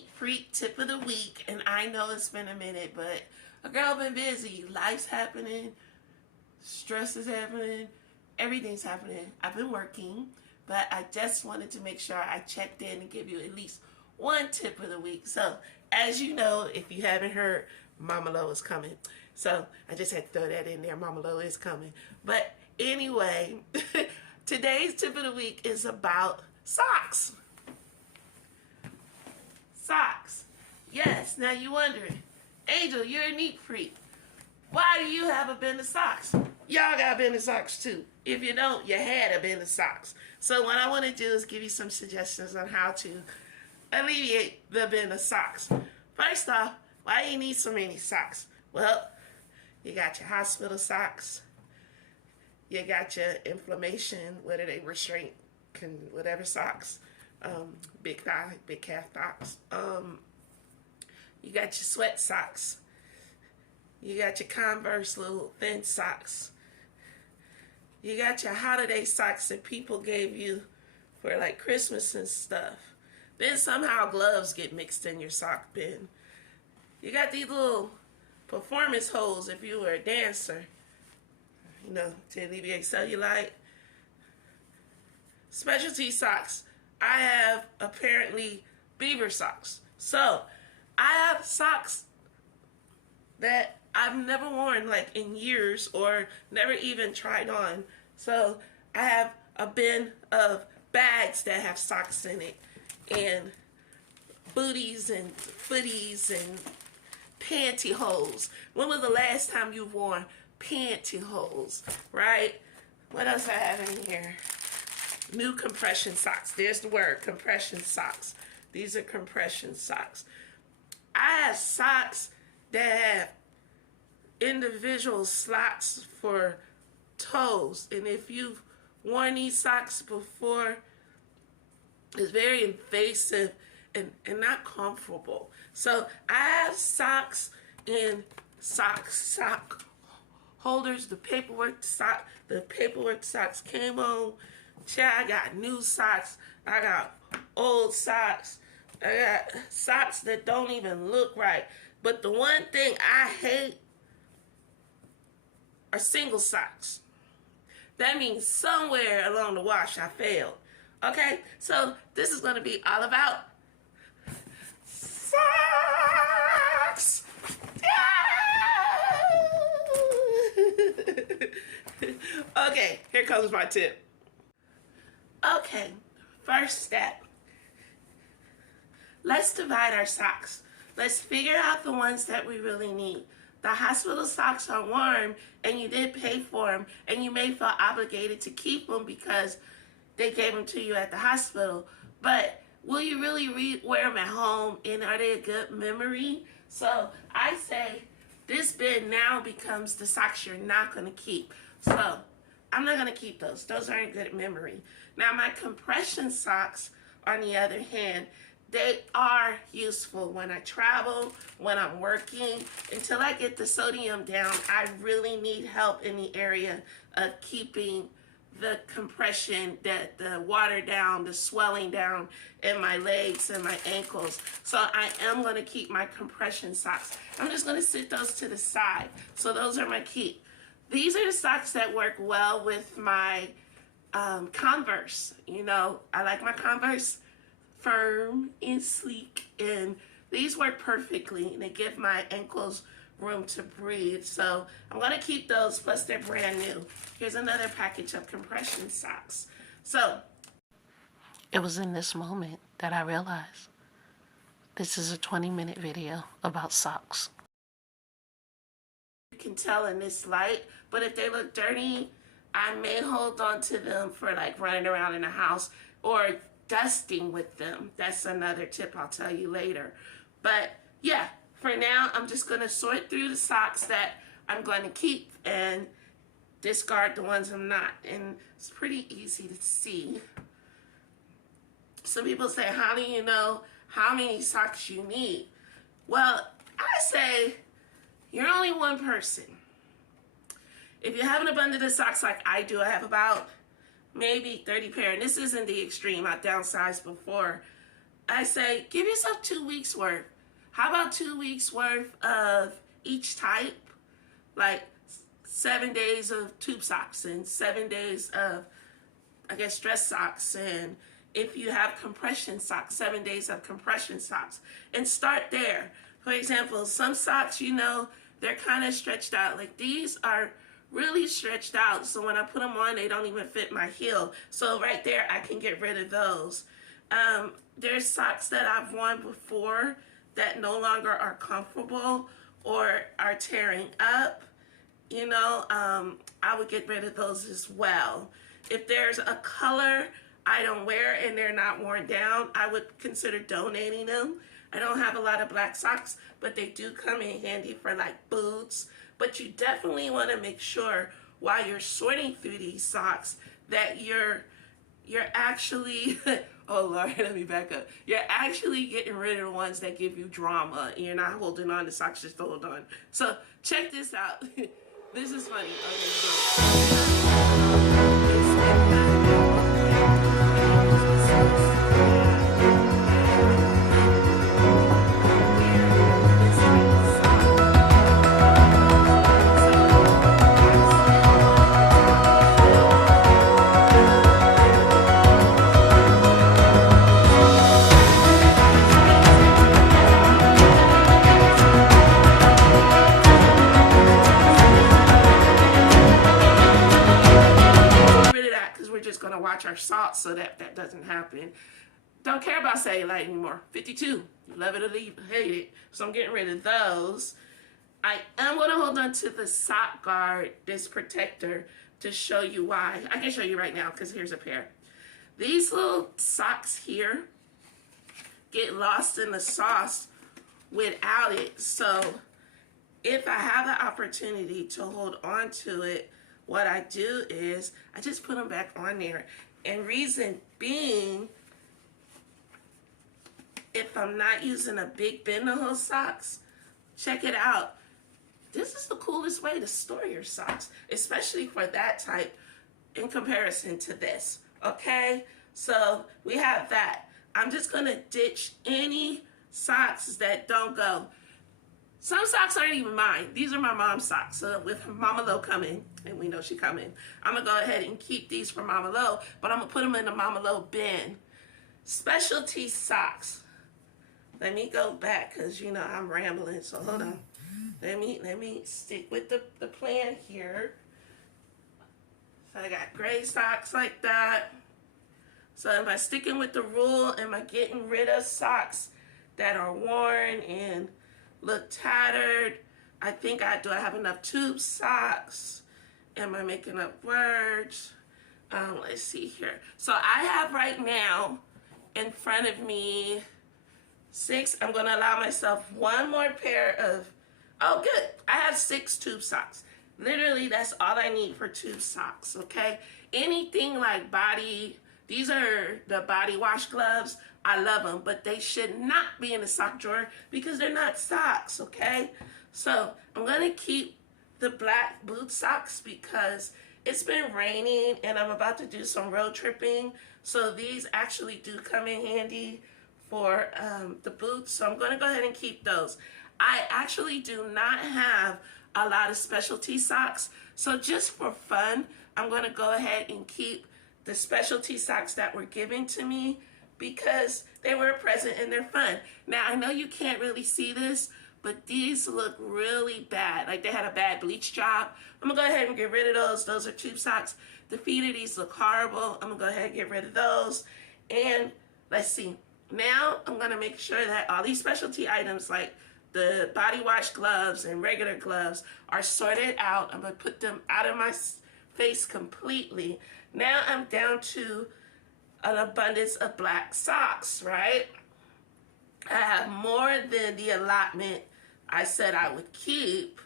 Neat Freak tip of the week, and I know it's been a minute, but a girl been busy. Life's happening, stress is happening, everything's happening. I've been working, but I just wanted to make sure I checked in and give you at least one tip of the week. So, as you know, if you haven't heard, Mama Lo is coming. So, I just had to throw that in there. Mama Lo is coming. But anyway, today's tip of the week is about socks. Socks. Yes, now you're wondering, Angel, you're a neat freak. Why do you have a bin of socks? Y'all got a bin of socks too. If you don't, you had a bin of socks. So what I want to do is give you some suggestions on how to alleviate the bin of socks. First off, why do you need so many socks? Well, you got your hospital socks. You got your inflammation, whether they restraint, whatever socks. Big thigh, big calf socks. You got your sweat socks. You got your Converse little thin socks. You got your holiday socks that people gave you for like Christmas and stuff. Then somehow gloves get mixed in your sock bin. You got these little performance holes if you were a dancer, you know, to alleviate cellulite. Specialty socks. I have apparently beaver socks. So I have socks that I've never worn like in years or never even tried on. So I have a bin of bags that have socks in it, and booties and footies and pantyhose. When was the last time you've worn pantyhose, right? What else I have in here? New compression socks. There's the word, compression socks. These are compression socks. I have socks that have individual slots for toes. And if you've worn these socks before, it's very invasive and not comfortable. So I have socks in sock holders. The paperwork socks came on. I got new socks. I got old socks. I got socks that don't even look right. But the one thing I hate are single socks. That means somewhere along the wash I failed. Okay? So this is going to be all about socks. Okay, here comes my tip. Okay, first step. Let's divide our socks. Let's figure out the ones that we really need. The hospital socks are warm and you did pay for them, and you may feel obligated to keep them because they gave them to you at the hospital. But will you really wear them at home, and are they a good memory? So I say this bin now becomes the socks you're not going to keep. So I'm not going to keep those. Those aren't good memory. Now my compression socks, on the other hand, they are useful when I travel, when I'm working. Until I get the sodium down, I really need help in the area of keeping the compression, the water down, the swelling down in my legs and my ankles. So I am going to keep my compression socks. I'm just going to sit those to the side. So those are my keep. These are the socks that work well with my Converse. You know, I like my Converse firm and sleek, and these work perfectly, and they give my ankles room to breathe. So I'm going to keep those, plus they're brand new. Here's another package of compression socks. So it was in this moment that I realized this is a 20-minute video about socks. You can tell in this light, but if they look dirty, I may hold on to them for like running around in the house or dusting with them. That's another tip I'll tell you later. But yeah, for now, I'm just going to sort through the socks that I'm going to keep and discard the ones I'm not. And it's pretty easy to see. Some people say, how do you know how many socks you need? Well, I say you're only one person. If you have an abundance of socks like I do, I have about maybe 30 pair. And this isn't the extreme. I downsized before. I say give yourself 2 weeks worth. How about 2 weeks worth of each type? Like 7 days of tube socks and 7 days of, I guess, dress socks. And if you have compression socks, 7 days of compression socks. And start there. For example, some socks, you know, they're kind of stretched out. Like these are really stretched out. So when I put them on, they don't even fit my heel. So right there, I can get rid of those. There's socks that I've worn before that no longer are comfortable or are tearing up. You know, I would get rid of those as well. If there's a color I don't wear and they're not worn down, I would consider donating them. I don't have a lot of black socks, but they do come in handy for like boots. But you definitely want to make sure while you're sorting through these socks that you're actually, oh Lord, let me back up. You're actually getting rid of the ones that give you drama and you're not holding on to socks just to hold on. So check this out. This is funny. Going to watch our socks so that doesn't happen. Don't care about cellulite anymore. 52. Love it or hate it. So I'm getting rid of those. I am going to hold on to the sock guard, this protector, to show you why. I can show you right now because here's a pair. These little socks here get lost in the sauce without it. So if I have the opportunity to hold on to it, what I do is I just put them back on there. And reason being, if I'm not using a big bend-a-hole socks, check it out. This is the coolest way to store your socks, especially for that type in comparison to this, okay? So we have that. I'm just gonna ditch any socks that don't go. Some socks aren't even mine. These are my mom's socks. So with Mama Lo coming, and we know she coming, I'm going to go ahead and keep these for Mama Lo, but I'm going to put them in the Mama Lo bin. Specialty socks. Let me go back because, you know, I'm rambling, so hold on. Let me stick with the plan here. So I got gray socks like that. So am I sticking with the rule? Am I getting rid of socks that are worn and look tattered? I think do I have enough tube socks? Am I making up words? Let's see here. So I have right now in front of me 6. I'm going to allow myself one more pair of, oh good, I have 6 tube socks. Literally, that's all I need for tube socks, okay? Anything like these are the body wash gloves. I love them, but they should not be in the sock drawer because they're not socks, okay? So I'm going to keep the black boot socks because it's been raining and I'm about to do some road tripping. So these actually do come in handy for the boots. So I'm going to go ahead and keep those. I actually do not have a lot of specialty socks. So just for fun, I'm going to go ahead and keep the specialty socks that were given to me because they were a present and they're fun. Now, I know you can't really see this, but these look really bad. Like they had a bad bleach job. I'm gonna go ahead and get rid of those. Those are tube socks. The feet of these look horrible. I'm gonna go ahead and get rid of those. And let's see. Now, I'm gonna make sure that all these specialty items like the body wash gloves and regular gloves are sorted out. I'm gonna put them out of my face completely. Now I'm down to an abundance of black socks, right? I have more than the allotment I said I would keep.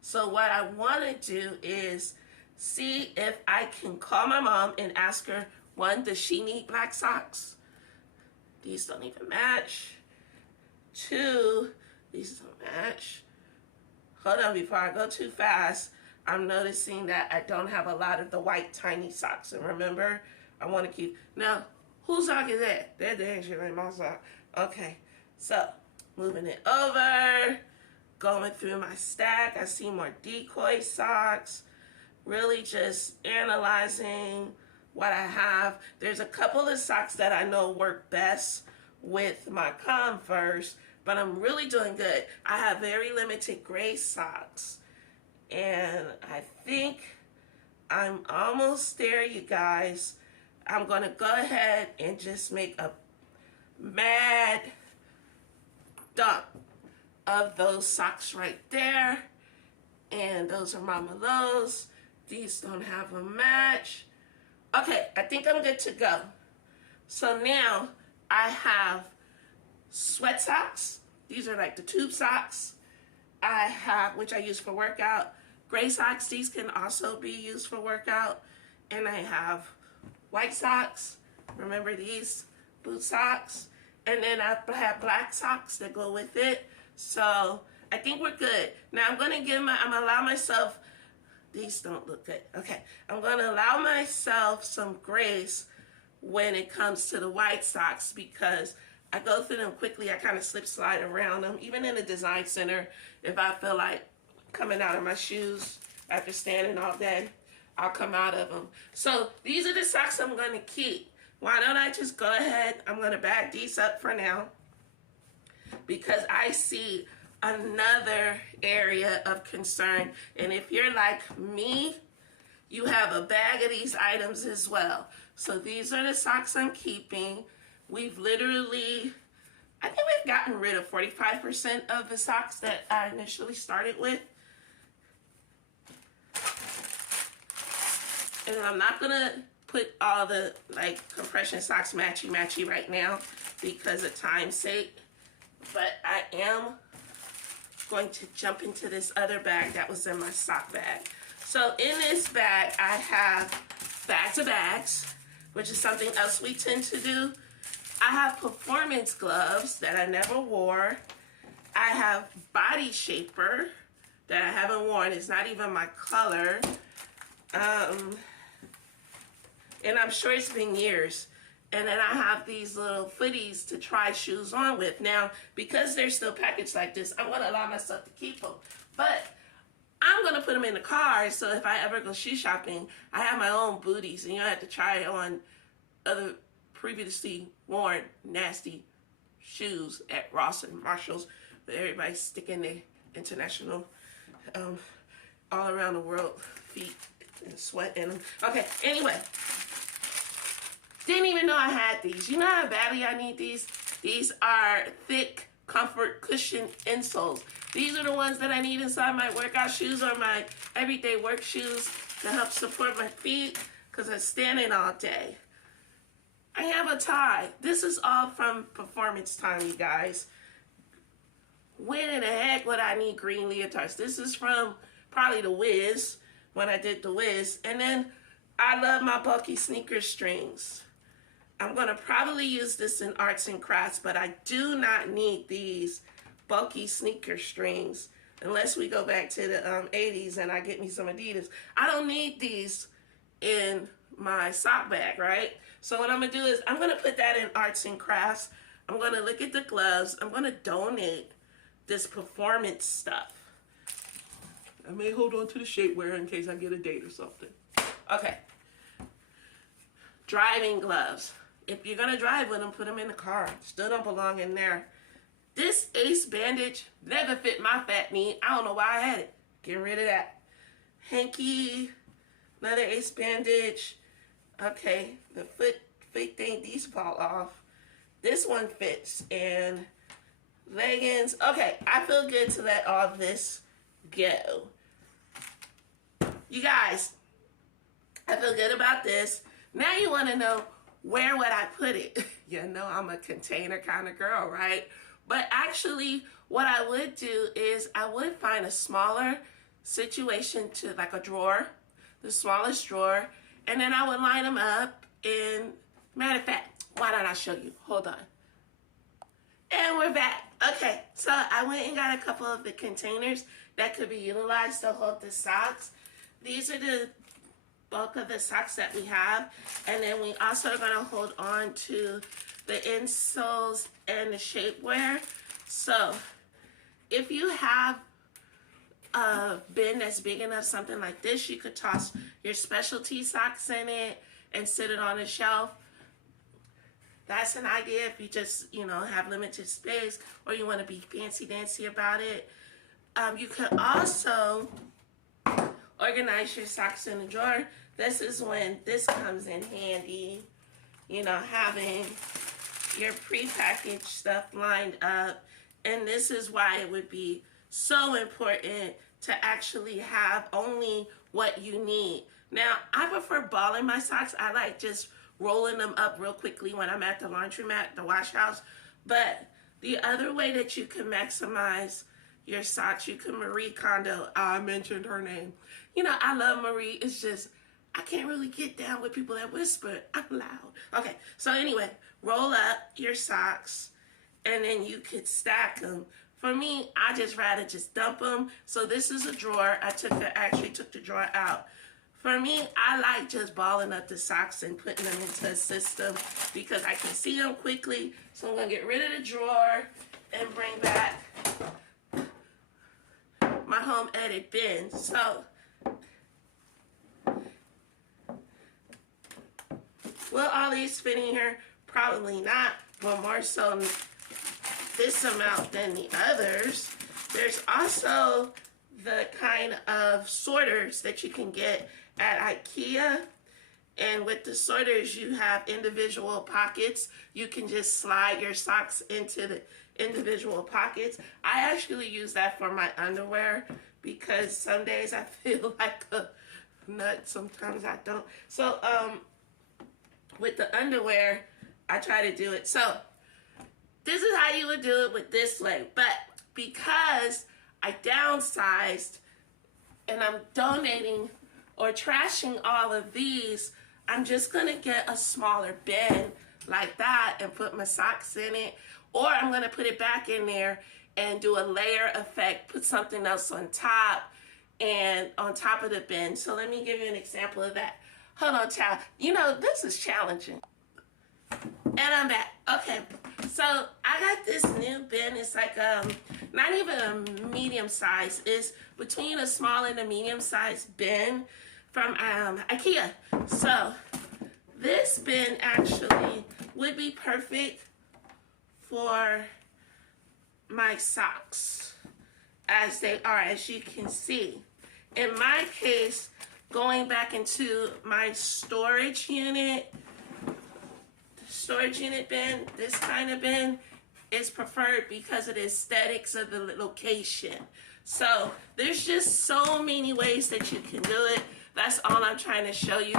So what I want to do is see if I can call my mom and ask her, one, does she need black socks? These don't even match. 2, these don't match. Hold on, before I go too fast, I'm noticing that I don't have a lot of the white tiny socks. And remember, I want to keep, now, whose sock is that? That dang shit ain't my sock. Okay, so moving it over, going through my stack. I see more decoy socks. Really just analyzing what I have. There's a couple of socks that I know work best with my Converse, but I'm really doing good. I have very limited gray socks, and I think I'm almost there, you guys. I'm gonna go ahead and just make a mad dump of those socks right there. And those are Mama Lowe's. These don't have a match. Okay, I think I'm good to go. So now I have sweat socks. These are like the tube socks. I have, which I use for workout. Gray socks, these can also be used for workout. And I have white socks. Remember these? Boot socks. And then I have black socks that go with it. So I think we're good. Now I'm gonna allow myself, these don't look good. Okay, I'm gonna allow myself some grace when it comes to the white socks because I go through them quickly. I kind of slide around them. Even in the design center, if I feel like coming out of my shoes after standing all day, I'll come out of them. So these are the socks I'm gonna keep. Why don't I just go ahead, I'm gonna bag these up for now because I see another area of concern. And if you're like me, you have a bag of these items as well. So these are the socks I'm keeping. We've literally, I think we've gotten rid of 45% of the socks that I initially started with. And I'm not gonna put all the like compression socks matchy right now because of time's sake. But I am going to jump into this other bag that was in my sock bag. So in this bag, I have bags of bags, which is something else we tend to do. I have performance gloves that I never wore. I have body shaper that I haven't worn. It's not even my color. And I'm sure it's been years. And then I have these little footies to try shoes on with. Now, because they're still packaged like this, I'm gonna allow myself to keep them. But I'm gonna put them in the car, so if I ever go shoe shopping, I have my own booties, and you don't have to try on other previously worn nasty shoes at Ross and Marshalls, but everybody's sticking their international, all around the world feet and sweat in them. Okay, anyway. Didn't even know I had these. You know how badly I need these? These are thick comfort cushion insoles. These are the ones that I need inside my workout shoes or my everyday work shoes to help support my feet because I'm standing all day. I have a tie. This is all from Performance Time, you guys. When in the heck would I need green leotards? This is from probably the Wiz, when I did the Wiz. And then I love my bulky sneaker strings. I'm going to probably use this in arts and crafts, but I do not need these bulky sneaker strings unless we go back to the 80s and I get me some Adidas. I don't need these in my sock bag, right? So what I'm going to do is I'm going to put that in arts and crafts. I'm going to look at the gloves. I'm going to donate this performance stuff. I may hold on to the shapewear in case I get a date or something. Okay. Driving gloves. If you're going to drive with them, put them in the car. Still don't belong in there. This Ace bandage never fit my fat knee. I don't know why I had it. Getting rid of that. Hanky. Another Ace bandage. Okay. The foot thing, these fall off. This one fits. And leggings. Okay. I feel good to let all this go. You guys, I feel good about this. Now you want to know, where would I put it? You know, I'm a container kind of girl, right? But actually, what I would do is I would find a smaller situation to like a drawer, the smallest drawer, and then I would line them up in, matter of fact, why don't I show you? Hold on. And we're back. Okay, so I went and got a couple of the containers that could be utilized to hold the socks. These are the bulk of the socks that we have, and then we also are going to hold on to the insoles and the shapewear. So if you have a bin that's big enough, something like this, you could toss your specialty socks in it and sit it on a shelf. That's an idea if you just, have limited space or you want to be fancy dancy about it. You could also organize your socks in a drawer. This is when this comes in handy, having your prepackaged stuff lined up. And this is why it would be so important to actually have only what you need. Now, I prefer balling my socks. I like just rolling them up real quickly when I'm at the laundromat, the wash house. But the other way that you can maximize your socks, you can Marie Kondo. I mentioned her name. I love Marie. It's just, I can't really get down with people that whisper. I'm loud. Okay, so anyway, roll up your socks and then you could stack them. For me, I just rather just dump them. So this is a drawer. I actually took the drawer out. For me, I like just balling up the socks and putting them into a system because I can see them quickly. So I'm going to get rid of the drawer and bring back my home edit bin. So will all these fit in here? Probably not, but more so this amount than the others. There's also the kind of sorters that you can get at IKEA. And with the sorters, you have individual pockets. You can just slide your socks into the individual pockets. I actually use that for my underwear because some days I feel like a nut, sometimes I don't. So with the underwear, I try to do it. So this is how you would do it with this way. But because I downsized and I'm donating or trashing all of these, I'm just going to get a smaller bin like that and put my socks in it. Or I'm going to put it back in there and do a layer effect, put something else on top and on top of the bin. So let me give you an example of that. Hold on, child. This is challenging. And I'm back. Okay, so I got this new bin. It's like not even a medium size. It's between a small and a medium sized bin from IKEA. So this bin actually would be perfect for my socks as they are, as you can see. In my case, going back into my storage unit bin, this kind of bin is preferred because of the aesthetics of the location. So there's just so many ways that you can do it. That's all I'm trying to show you.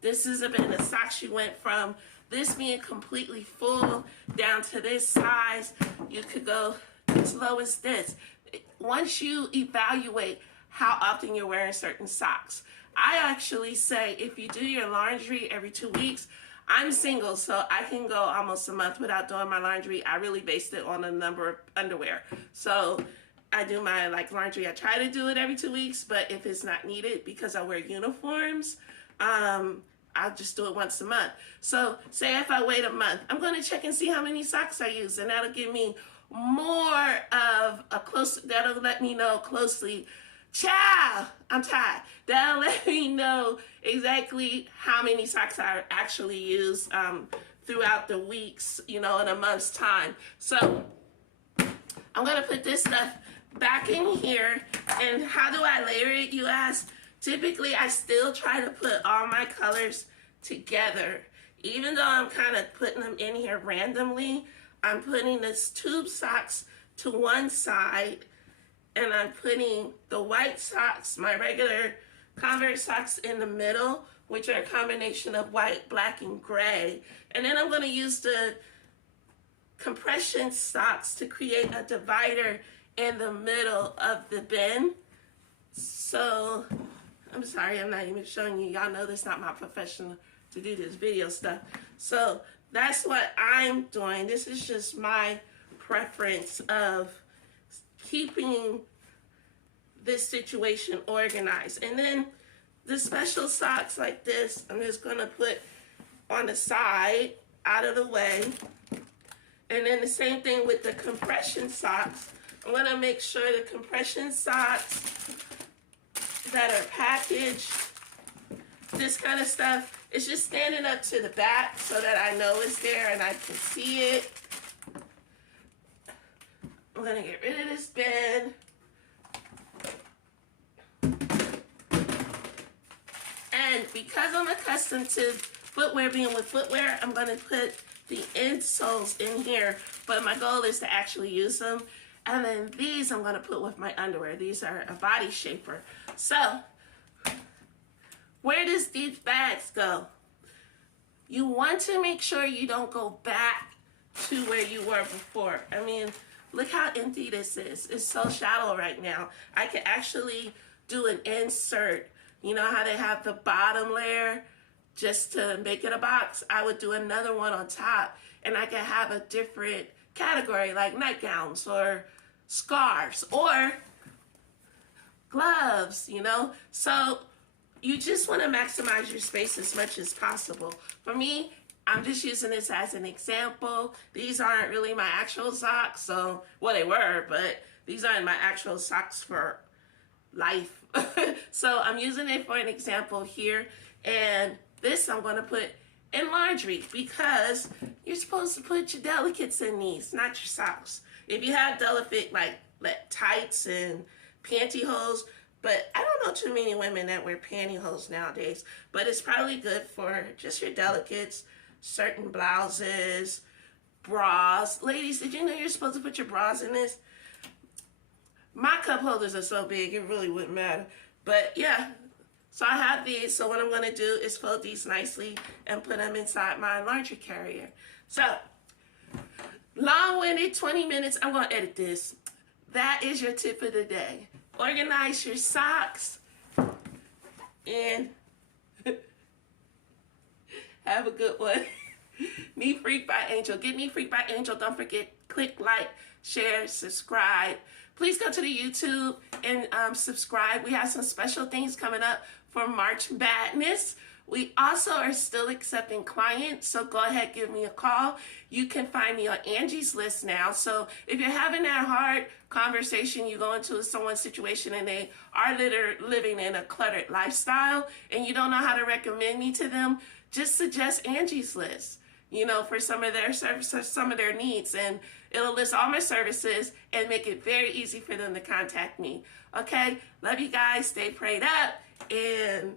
This is a bin of socks. You went from this being completely full down to this size. You could go as low as this. Once you evaluate how often you're wearing certain socks, I actually say if you do your laundry every 2 weeks, I'm single, so I can go almost a month without doing my laundry. I really based it on the number of underwear. So I do my laundry. I try to do it every 2 weeks, but if it's not needed because I wear uniforms, I'll just do it once a month. So say if I wait a month, I'm going to check and see how many socks I use, and that'll give me more of a that'll let me know closely. Child, I'm tired. That'll let me know exactly how many socks I actually use throughout the weeks, in a month's time. So I'm going to put this stuff back in here. And how do I layer it, you ask? Typically, I still try to put all my colors together. Even though I'm kind of putting them in here randomly, I'm putting this tube socks to one side, and I'm putting the white socks, my regular Converse socks, in the middle, which are a combination of white, black, and gray. And then I'm going to use the compression socks to create a divider in the middle of the bin. So, I'm sorry, I'm not even showing you. Y'all know this is not my profession to do this video stuff. So, that's what I'm doing. This is just my preference of keeping this situation organized. And then the special socks like this, I'm just going to put on the side out of the way. And then the same thing with the compression socks. I'm gonna make sure the compression socks that are packaged, this kind of stuff, is just standing up to the back so that I know it's there and I can see it. I'm gonna get rid of this bin. And because I'm accustomed to footwear being with footwear, I'm gonna put the insoles in here, but my goal is to actually use them. And then these I'm gonna put with my underwear. These are a body shaper. So, where does these bags go? You want to make sure you don't go back to where you were before. I mean, look how empty this is. It's so shallow right now. I could actually do an insert. You know how they have the bottom layer just to make it a box? I would do another one on top, and I could have a different category like nightgowns or scarves or gloves, you know? So you just want to maximize your space as much as possible. For me, I'm just using this as an example. These aren't really my actual socks, so, well, they were, but these aren't my actual socks for life. So I'm using it for an example here, and this I'm going to put in laundry because you're supposed to put your delicates in these, not your socks. If you have delicate like tights and pantyhose, but I don't know too many women that wear pantyhose nowadays, but it's probably good for just your delicates, certain blouses, bras. Ladies, did you know you're supposed to put your bras in this? My cup holders are so big, it really wouldn't matter. But yeah, so I have these. So what I'm going to do is fold these nicely and put them inside my laundry carrier. So, long-winded 20 minutes. I'm going to edit this. That is your tip of the day. Organize your socks and have a good one. NeatFreaked by Angel. Get NeatFreaked by Angel. Don't forget, click like, share, subscribe. Please go to the YouTube and subscribe. We have some special things coming up for March Madness. We also are still accepting clients, so go ahead, give me a call. You can find me on Angie's List now. So if you're having that hard conversation, you go into someone's situation and they are living in a cluttered lifestyle and you don't know how to recommend me to them, just suggest Angie's List, you know, for some of their services, some of their needs, and it'll list all my services and make it very easy for them to contact me. Okay, love you guys, stay prayed up, and